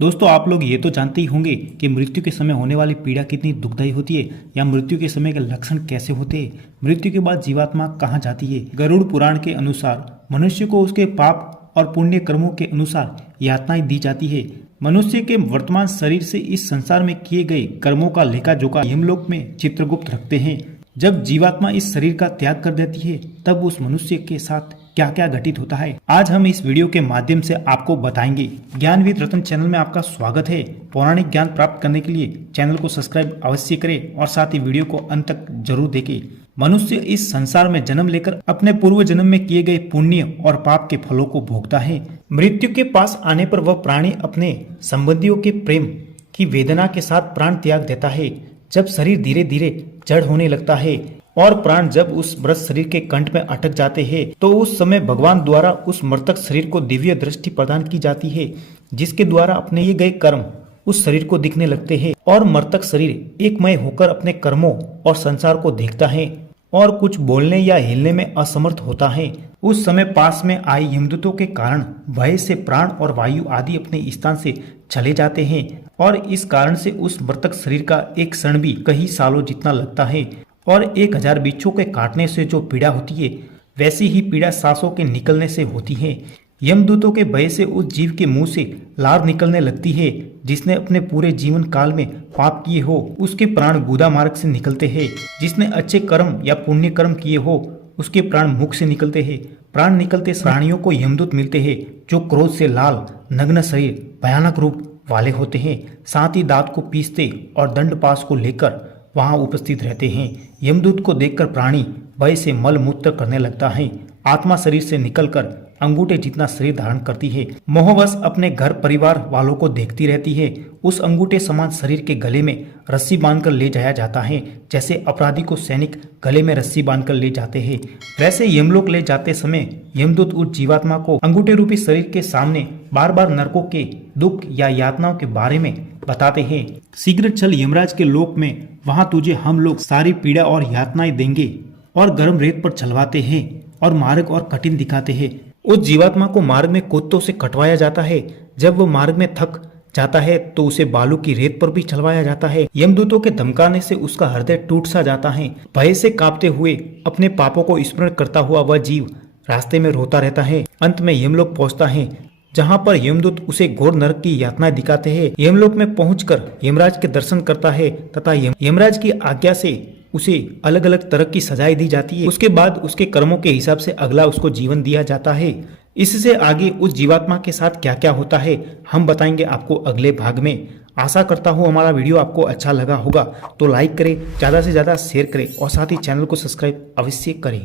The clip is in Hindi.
दोस्तों, आप लोग ये तो जानते ही होंगे कि मृत्यु के समय होने वाली पीड़ा कितनी दुखदायी होती है या मृत्यु के समय के लक्षण कैसे होते हैं। मृत्यु के बाद जीवात्मा कहाँ जाती है। गरुड़ पुराण के अनुसार मनुष्य को उसके पाप और पुण्य कर्मों के अनुसार यातनाएं दी जाती है। मनुष्य के वर्तमान शरीर से इस संसार में किए गए कर्मों का लेखा जोखा यमलोक में चित्रगुप्त रखते हैं। जब जीवात्मा इस शरीर का त्याग कर देती है तब उस मनुष्य के साथ क्या क्या घटित होता है, आज हम इस वीडियो के माध्यम से आपको बताएंगे। ज्ञान विद रतन चैनल में आपका स्वागत है। पौराणिक ज्ञान प्राप्त करने के लिए चैनल को सब्सक्राइब अवश्य करें और साथ ही वीडियो को अंत तक जरूर देखें। मनुष्य इस संसार में जन्म लेकर अपने पूर्व जन्म में किए गए पुण्य और पाप के फलों को भोगता है। मृत्यु के पास आने पर वह प्राणी अपने संबंधियों के प्रेम की वेदना के साथ प्राण त्याग देता है। जब शरीर धीरे धीरे जड़ होने लगता है और प्राण जब उस मृत शरीर के कंठ में अटक जाते हैं तो उस समय भगवान द्वारा उस मृतक शरीर को दिव्य दृष्टि प्रदान की जाती है, जिसके द्वारा अपने ये गए कर्म उस शरीर को दिखने लगते हैं और मृतक शरीर एकमय होकर अपने कर्मों और संसार को देखता है और कुछ बोलने या हिलने में असमर्थ होता है। उस समय पास में आए यमदूतों के कारण भय से प्राण और वायु आदि अपने स्थान से चले जाते हैं और इस कारण से उस मृतक शरीर का एक क्षण भी कई सालों जितना लगता है। और 1000 बिच्छू के काटने से जो पीड़ा होती है वैसी ही पीड़ा सांसों के निकलने से होती है। यमदूतों के भय से उस जीव के मुंह से लार निकलने लगती है। जिसने अपने पूरे जीवन काल में पाप किए हो उसके प्राण गुदा मार्ग से निकलते हैं। जिसने अच्छे कर्म या पुण्य कर्म किए हो उसके प्राण मुख से निकलते हैं। प्राण निकलते प्राणियों को यमदूत मिलते हैं जो क्रोध से लाल नग्न शरीर भयानक रूप वाले होते हैं। साथ ही दांत को पीसते और दंडपास को लेकर वहां उपस्थित रहते हैं। यमदूत को देखकर प्राणी भय से मल मूत्र करने लगता है। आत्मा शरीर से निकलकर अंगूठे जितना शरीर धारण करती है। मोहवश अपने घर परिवार वालों को देखती रहती है। उस अंगूठे समान शरीर के गले में रस्सी बांधकर ले जाया जाता है, जैसे अपराधी को सैनिक गले में रस्सी बांधकर ले जाते हैं। वैसे यमलोक ले जाते समय यमदूत उस जीवात्मा को अंगूठे रूपी शरीर के सामने बार बार नरकों के दुख या यातनाओं के बारे में बताते हैं। शीघ्र चल यमराज के लोक में, वहां तुझे हम लोग सारी पीड़ा और यातनाएं देंगे और गर्म रेत पर चलवाते हैं और मार्ग और कठिन दिखाते हैं। उस जीवात्मा को मार्ग में कुत्तों से कटवाया जाता है। जब वो मार्ग में थक जाता है तो उसे बालू की रेत पर भी चलवाया जाता है। यमदूतों के धमकाने से उसका हृदय टूट सा जाता है। भय से कांपते हुए अपने पापों को स्मरण करता हुआ वह जीव रास्ते में रोता रहता है। अंत में यमलोक पहुंचता है, जहां पर यमदूत उसे घोर नरक की यातनाएं दिखाते हैं। यमलोक में पहुंचकर यमराज के दर्शन करता है तथा यमराज की आज्ञा से उसे अलग अलग तरह की सजाएं दी जाती है। उसके बाद उसके कर्मों के हिसाब से अगला उसको जीवन दिया जाता है। इससे आगे उस जीवात्मा के साथ क्या क्या होता है हम बताएंगे आपको अगले भाग में। आशा करता हूँ हमारा वीडियो आपको अच्छा लगा होगा, तो लाइक करें, ज्यादा से ज्यादा शेयर करें और साथ ही चैनल को सब्सक्राइब अवश्य करें।